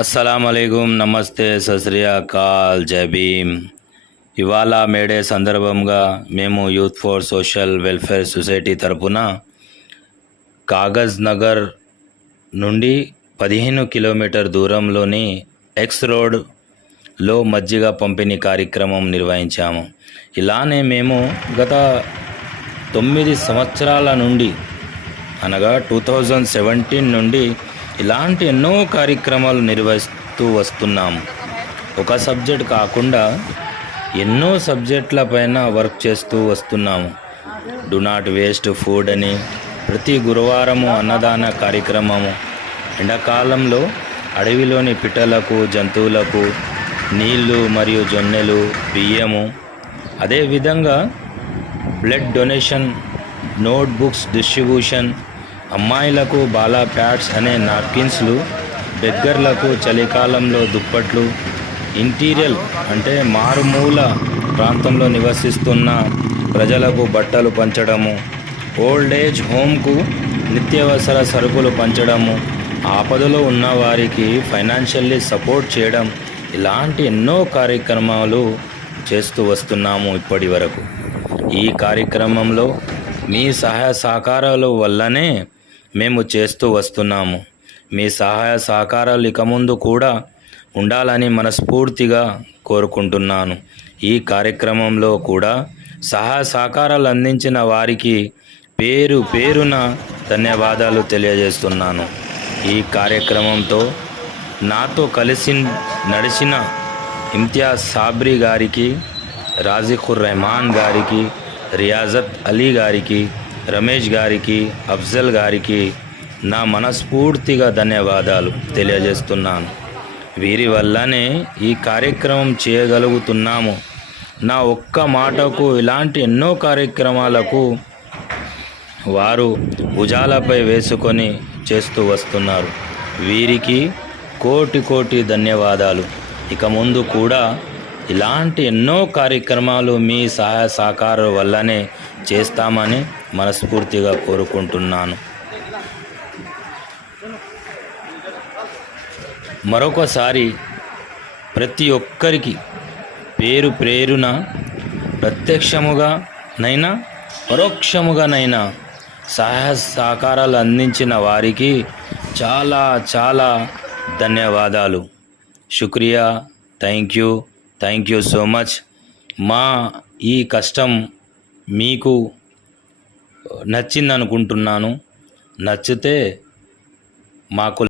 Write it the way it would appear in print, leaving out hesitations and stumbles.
అస్సలాముఅలైకుం, నమస్తే, సత్ శ్రీ అకాల్, జై భీమ్. ఇవాళ మేడే సందర్భంగా మేము youth for social welfare society తరపున కాగజ్ నగర్ నుండి 15 కిలోమీటర్ దూరంలోని ఎక్స్ రోడ్లో మజ్జిగ పంపిణీ కార్యక్రమం నిర్వహించాము. ఇలానే మేము గత 9 సంవత్సరాల నుండి అనగా 2017 నుండి ఇలాంటి ఎన్నో కార్యక్రమాలు నిర్వహిస్తూ వస్తున్నాము. ఒక సబ్జెక్ట్ కాకుండా ఎన్నో సబ్జెక్టుల పైన వర్క్ చేస్తూ వస్తున్నాము. డు నాట్ వేస్ట్ ఫుడ్ అని ప్రతి గురువారము అన్నదాన కార్యక్రమము, ఎండాకాలంలో అడవిలోని పిట్టలకు, జంతువులకు నీళ్లు మరియు జొన్నెలు, బియ్యము, అదేవిధంగా బ్లడ్ డొనేషన్, నోట్బుక్స్ డిస్ట్రిబ్యూషన్, అమ్మాయిలకు బాలా ప్యాడ్స్ అనే నాప్కిన్స్లు, బెగ్గర్లకు చలికాలంలో దుప్పట్లు, ఇంటీరియల్ అంటే మారుమూల ప్రాంతంలో నివసిస్తున్న ప్రజలకు బట్టలు పంచడము, ఓల్డ్ ఏజ్ హోమ్కు నిత్యావసర సరుకులు పంచడము, ఆపదలో ఉన్న వారికి ఫైనాన్షియల్లీ సపోర్ట్ చేయడం, ఇలాంటి ఎన్నో కార్యక్రమాలు చేస్తూ వస్తున్నాము ఇప్పటి వరకు. ఈ కార్యక్రమంలో మీ సహాయ సహకారాల వల్లనే మేము చేస్తూ వస్తున్నాము. మీ సహాయ సహకారాలు ఇక ముందు కూడా ఉండాలని మనస్ఫూర్తిగా కోరుకుంటున్నాను. ఈ కార్యక్రమంలో కూడా సహాయ సహకారాలు అందించిన వారికి పేరు పేరున ధన్యవాదాలు తెలియజేస్తున్నాను. ఈ కార్యక్రమంతో నాతో కలిసి నడిచిన ఇమ్తియాజ్ సాబ్రీ గారికి, రాజిఖుర్ రెహమాన్ గారికి, రియాజత్ అలీ గారికి, రమేష్ గారికి, అఫ్జల్ గారికి నా మనస్ఫూర్తిగా ధన్యవాదాలు తెలియజేస్తున్నాను. వీరి వల్లనే ఈ కార్యక్రమం చేయగలుగుతున్నాము. నా ఒక్క మాటకు ఇలాంటి ఎన్నో కార్యక్రమాలకు వారు భుజాలపై వేసుకొని చేస్తూ వస్తున్నారు. వీరికి కోటి కోటి ధన్యవాదాలు. ఇక ముందు కూడా ఇలాంటి ఎన్నో కార్యక్రమాలు మీ సహాయ సహకారం వల్లనే చేస్తామని మనస్ఫూర్తిగా కోరుకుంటున్నాను. మరొకసారి ప్రతి ఒక్కరికి పేరు పేరున ప్రత్యక్షముగా నైనా పరోక్షముగానైనా సహాయ సహకారాలు అందించిన వారికి చాలా చాలా ధన్యవాదాలు. శుక్రియా. Thank you so much. మా ఈ కష్టం మీకు నచ్చిందనుకుంటున్నాను. నచ్చితే మాకు